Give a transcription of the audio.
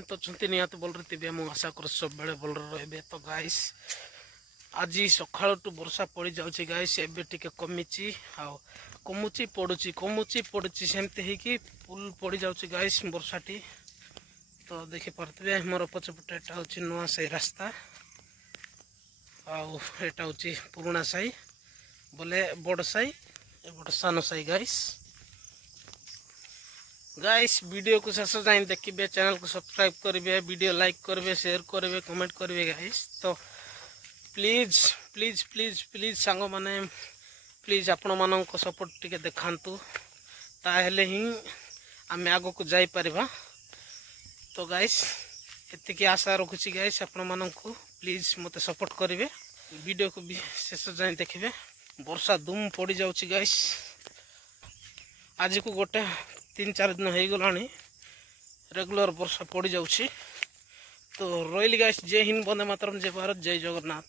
आपने तो छुंती निहाती बोल रही थी मु आशा कर सब बेले बोल रहे तो गाइस आज सकाळ टू वर्षा पड़ी जाउची गाइस एबे टिके कमिची आ कमुची पड़ुची सेमती हेकी पुल पड़ी जाउची गाइस वर्षाटी तो देखि परतबे मोर पछपटे एटा होची नुआ साई रास्ता आउ एटा होची पुराना साई बोले बड़ साई एबड सानो साई गाइस वीडियो को शेष जाए देखिए चैनल को सब्सक्राइब करेंगे वीडियो लाइक करेंगे शेयर करेंगे कमेंट करेंगे गाइस तो प्लीज प्लीज प्लीज प्लीज सांग माने प्लीज आपण मान सपोर्ट टिके देखांतु ताहेले ही आम आग को जाई परिबा तो गाइस एतिकी आशा रखुची गाइस आपण माननकु प्लीज मते सपोर्ट करेंगे वीडियो को भी शेष जाए देखिए वर्षा धूम पड़ जाउची गाइस आज को गोटे 3-4 दिन हो गलानी रेगुलर वर्षा पड़ जाउची तो रोइली गाइस जय हिंद वंदे मातरम जय भारत जय जगन्नाथ।